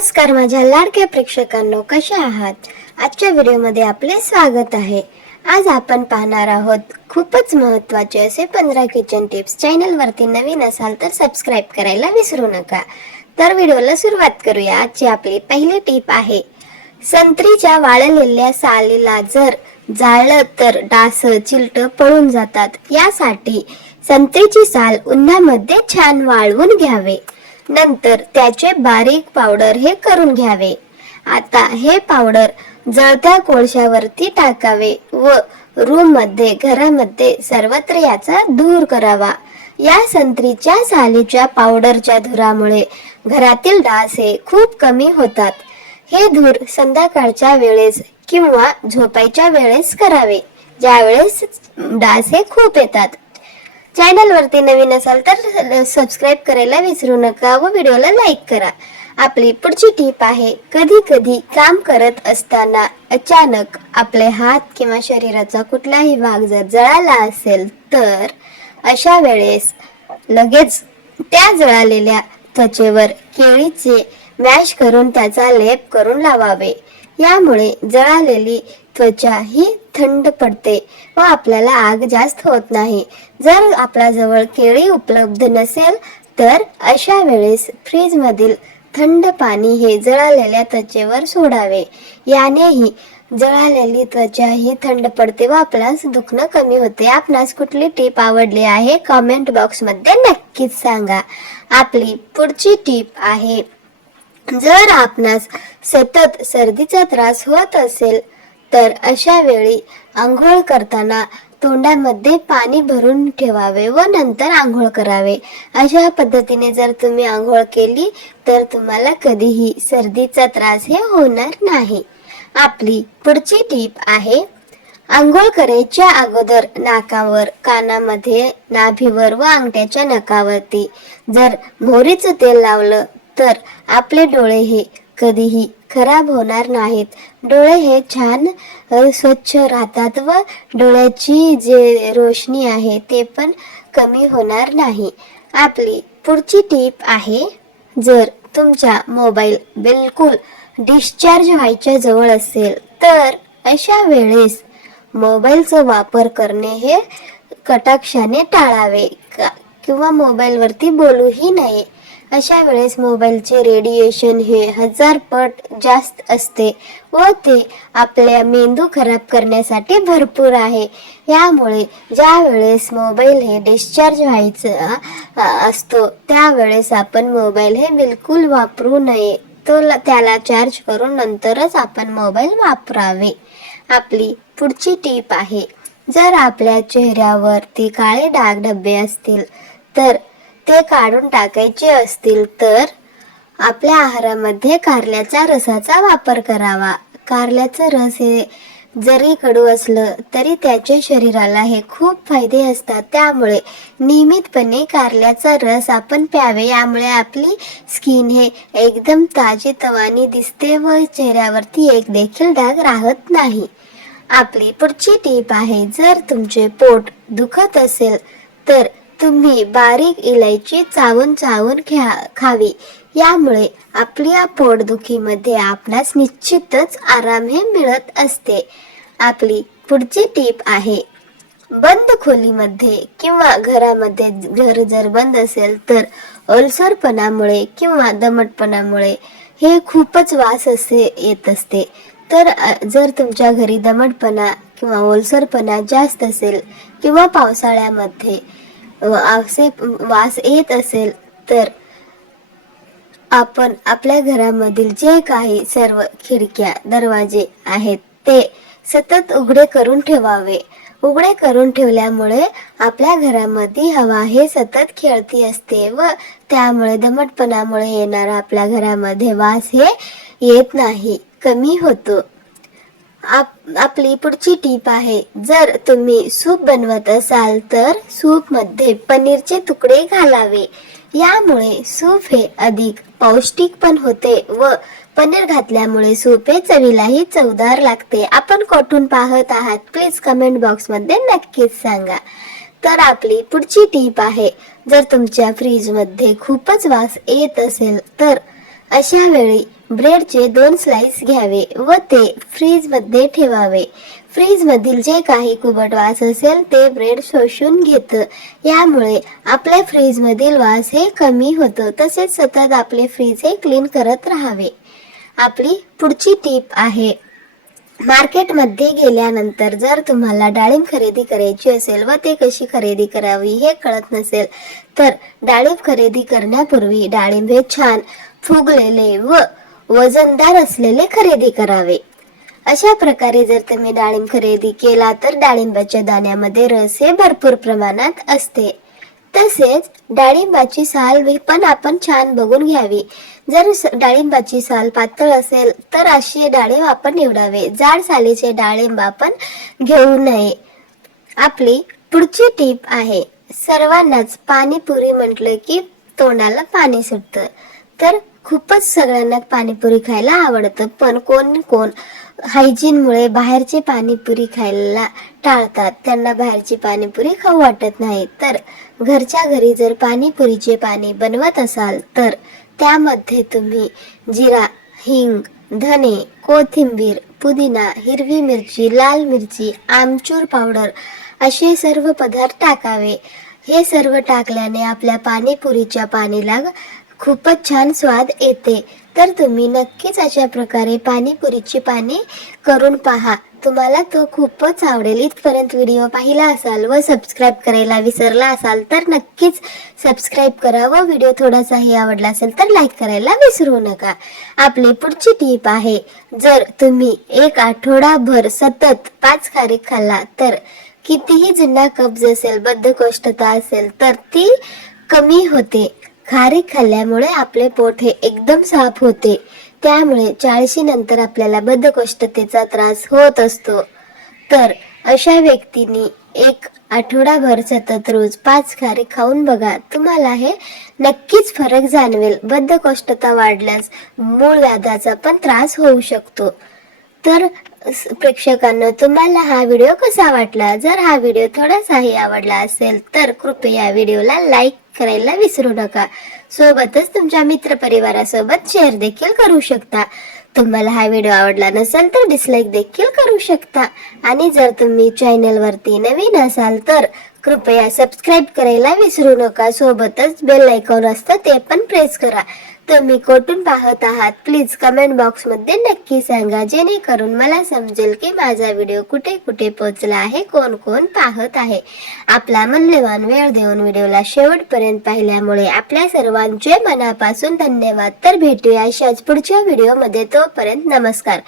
नमस्कार माझ्या लाडक्या प्रेक्षकांनो, कशा आहात? आजच्या व्हिडिओमध्ये आपले स्वागत आहे. आज आपण पाहणार आहोत खूपच महत्त्वाचे असे 15 किचन टिप्स. चॅनलवरती नवीन असाल तर सबस्क्राइब करायला विसरू नका. तर व्हिडिओला सुरुवात करूया. आजची आपली पहिली टिप आहे, संत्रीच्या वाळलेल्या सालीला जर जाळलं तर डास चिलट पळून जातात. यासाठी संत्रीची साल उन्हामध्ये छान वाळवून घ्यावे. नंतर त्याचे बारीक पावडर हे करून घ्यावे. आता हे पावडर जळत्या कोळशावरती टाकावे व रूम मध्ये घरामध्ये सर्वत्र याचा धूर करावा. या संत्रीच्या सालीच्या पावडरच्या धुरामुळे घरातील डास हे खूप कमी होतात. हे धूर संध्याकाळच्या वेळेस किंवा झोपायच्या वेळेस करावे, ज्या वेळेस डास हे खूप येतात. चॅनल वरती नवीन असाल तर सबस्क्राइब करायला विसरू नका व व्हिडिओला लाईक करा. आपली पुढची टिप आहे, कधी कधी काम करत असताना अचानक आपले हात किंवा शरीराचा कुठलाही भाग जर जळाला असेल तर अशा वेळेस लगेच त्या जळालेल्या त्वचेवर केळीचे मॅश करून त्याचा लेप करून लावावे. यामुळे जळालेली त्वचा ही थंड पडते व आपल्याला आग जास्त होत नाही. जर आपल्या जवळ केळी उपलब्ध नसेल तर अशा वेळेस फ्रीज मधील थंड पाणी हे जळालेल्या त्वचेवर सोडावे. यानेही जळालेली त्वचा ही थंड पडते व आपणास दुखणं कमी होते. आपणास कुठली टिप आवडली आहे कमेंट बॉक्स मध्ये नक्कीच सांगा. आपली पुढची टिप आहे, जर आपणास सतत सर्दीचा त्रास होत असेल तर अशा वेळी आंघोळ करताना तोंडामध्ये पाणी भरून ठेवावे व नंतर आंघोळ करावे. अशा पद्धतीने जर तुम्ही आंघोळ केली तर तुम्हाला कधीही सर्दीचा त्रास हे होणार नाही. आपली पुढची टीप आहे, आंघोळ करायच्या अगोदर नाकावर, कानामध्ये, नाभीवर व अंगठ्याच्या नखावरती जर मोहरीचं तेल लावलं तर आपले डोळे हे कधीही खराब होणार नाहीत. डोळे हे छान स्वच्छ राहतात व डोळ्याची जे रोशनी आहे ते पण कमी होणार नाही. आपली पुढची टीप आहे, जर तुमचा मोबाईल बिलकुल डिस्चार्ज व्हायच्या जवळ असेल तर अशा वेळेस मोबाईलचा वापर करणे हे कटाक्षाने टाळावे किंवा मोबाईलवरती बोलूही नये. अशा वेळेस मोबाईलचे रेडिएशन हे 1000 पट जास्त असते व ते आपल्या मेंदू खराब करण्यासाठी भरपूर आहे. यामुळे ज्या वेळेस मोबाईल हे डिस्चार्ज व्हायचं असतो त्यावेळेस आपण मोबाईल हे बिलकुल वापरू नये. त्याला चार्ज करून नंतरच आपण मोबाईल वापरावे. आपली पुढची टीप आहे, जर आपल्या चेहऱ्यावरती काळे डाग धब्बे असतील तर ते काढून टाकायचे असतील तर आपल्या आहारामध्ये कारल्याच्या रसाचा वापर करावा. कारल्याचं रस हे जरी कडू असलं तरी त्याच्या शरीराला हे खूप फायदे असतात. त्यामुळे नियमितपणे कारल्याचा रस आपण प्यावे. यामुळे आपली स्किन हे एकदम ताजी तवानी दिसते व चेहऱ्यावरती एक देखील डाग राहत नाही. आपली पुढची टीप आहे, जर तुमचे पोट दुखत असेल तर तुम्ही बारीक इलायची चावून चावून खावी. यामुळे आपल्या पोटदुखीमध्ये आपणास निश्चितच आराम हे मिळत असते. आपली पुढची टीप आहे, बंद खोलीमध्ये किंवा घरामध्ये, घर जर बंद असेल तर ओलसरपणामुळे किंवा दमटपणामुळे हे खूपच वास असे येत असते. तर जर तुमच्या घरी दमटपणा किंवा ओलसरपणा जास्त असेल किंवा पावसाळ्यामध्ये असे वास येत असेल तर आपण आपल्या घरामधील जे काही सर्व खिडक्या, दरवाजे आहेत ते सतत उघडे करून ठेवावे. उघडे करून ठेवल्यामुळे आपल्या घरामध्ये हवा हे सतत खेळती असते व त्यामुळे दमटपणामुळे येणारा आपल्या घरामध्ये वास हे येत नाही, कमी होतो. आपली पुढची टीप आहे, जर तुम्ही सूप बनवत असाल तर सूप मध्ये पनीरचे तुकडे घालावे. यामुळे सूप हे अधिक पौष्टिक पण होते व पनीर घातल्यामुळे सूप हे चवीलाही चवदार लागते. आपण कुठून पाहत आहात प्लीज कमेंट बॉक्स मध्ये नक्कीच सांगा. तर आपली पुढची टीप आहे, जर तुमच्या फ्रीज मध्ये खूपच वास येत असेल तर अशा वेळी ब्रेडचे 2 स्लाइस घ्यावे व ते फ्रीजमध्ये ठेवावे. फ्रीजमधील जे काही कुबट वास असेल ते ब्रेड शोषून घेतं. यामुळे आपल्या फ्रीजमधील वास हे कमी होतं. तसेच सतत आपले फ्रीज हे क्लीन करत राहावे. आपली पुढची टीप आहे, मार्केटमध्ये गेल्यानंतर जर तुम्हाला डाळिंब खरेदी करायची असेल व ते कशी खरेदी करावी हे कळत नसेल तर डाळिंब खरेदी करण्यापूर्वी डाळिंब हे छान फुगलेले व वजनदार असलेले खरेदी करावे. अशा प्रकारे जर तुम्ही डाळिंब खरेदी केला तर डाळिंबाच्या दाण्यामध्ये रस हे भरपूर प्रमाणात असते. तसेच डाळिंबाची साल पण आपण छान बघून घ्यावी. जर डाळिंबाची साल पातळ असेल तर अशी डाळिंब आपण निवडावे. जाड सालीचे डाळिंब आपण घेऊ नये. आपली पुढची टीप आहे, सर्वांनाच पाणीपुरी म्हटलं की तोंडाला पाणी सुटतं. तर खूपच सगळ्यांना पाणीपुरी खायला आवडतं, पण कोण हायजीनमुळे बाहेरची पाणीपुरी खायला टाळतात. त्यांना बाहेरची पाणीपुरी खाऊ वाटत नाही. तर घरच्या घरी जर पाणीपुरीचे पाणी बनवत असाल तर त्यामध्ये तुम्ही जिरा, हिंग, धने, कोथिंबीर, पुदिना, हिरवी मिरची, लाल मिरची, आमचूर पावडर असे सर्व पदार्थ टाकावे. हे सर्व टाकल्याने आपल्या पाणीपुरीच्या पाणीला खूपच छान स्वाद येते. तर तुम्ही नक्कीच अशा प्रकारे पाणीपुरीची पाने करून पहा. तुम्हाला तो खूपच आवडेल. इथपर्यंत व्हिडिओ पाहिला असाल व सबस्क्राईब करायला विसरला असाल तर नक्कीच सबस्क्राईब करा व व्हिडिओ थोडासाही आवडला असेल तर लाईक करायला विसरू नका. आपली पुढची टीप आहे, जर तुम्ही 1 आठवडाभर सतत 5 खारीक खाल्ला तर कितीही जुना कब्ज असेल, बद्धकोष्ठता असेल तर ती कमी होते. खारीक खाल्ल्यामुळे आपले पोट हे एकदम साफ होते. त्यामुळे 40 नंतर आपल्याला बद्धकोष्ठतेचा त्रास होत असतो. तर अशा व्यक्तींनी 1 आठवडाभर सतत रोज 5 खारीक खाऊन बघा. तुम्हाला हे नक्कीच फरक जाणवेल. बद्धकोष्ठता वाढल्यास मूळ व्याधाचा पण त्रास होऊ शकतो. तर प्रेक्षकांनो, तुम्हाला हा व्हिडिओ कसा वाटला? जर हा व्हिडिओ थोडासाही आवडला असेल तर कृपया व्हिडिओला लाईक करायला विसरू नका. सोबतच तुमच्या मित्रपरिवारासोबत शेअर देखील करू शकता. तुम्हाला हा व्हिडिओ आवडला नसेल तर डिसलाईक देखील करू शकता. आणि जर तुम्ही चॅनलवरती नवीन असाल तर कृपया सबस्क्राईब करायला विसरू नका. सोबतच बेल आयकॉन असतं ते पण प्रेस करा. तुम्ही कुठून पाहत आहात प्लीज कमेंट बॉक्स मध्ये नक्की सांगा, जेणेकरून मला समजेल की माझा व्हिडिओ कुठे कुठे पोहोचला आहे, कोण कोण पाहत आहे. आपला मूल्यवान वेळ देऊन व्हिडिओला शेवटपर्यंत पाहिल्यामुळे आपल्या सर्वांचे मनापासून धन्यवाद. तर भेटूया अशाच पुढच्या व्हिडिओमध्ये. तोपर्यंत नमस्कार.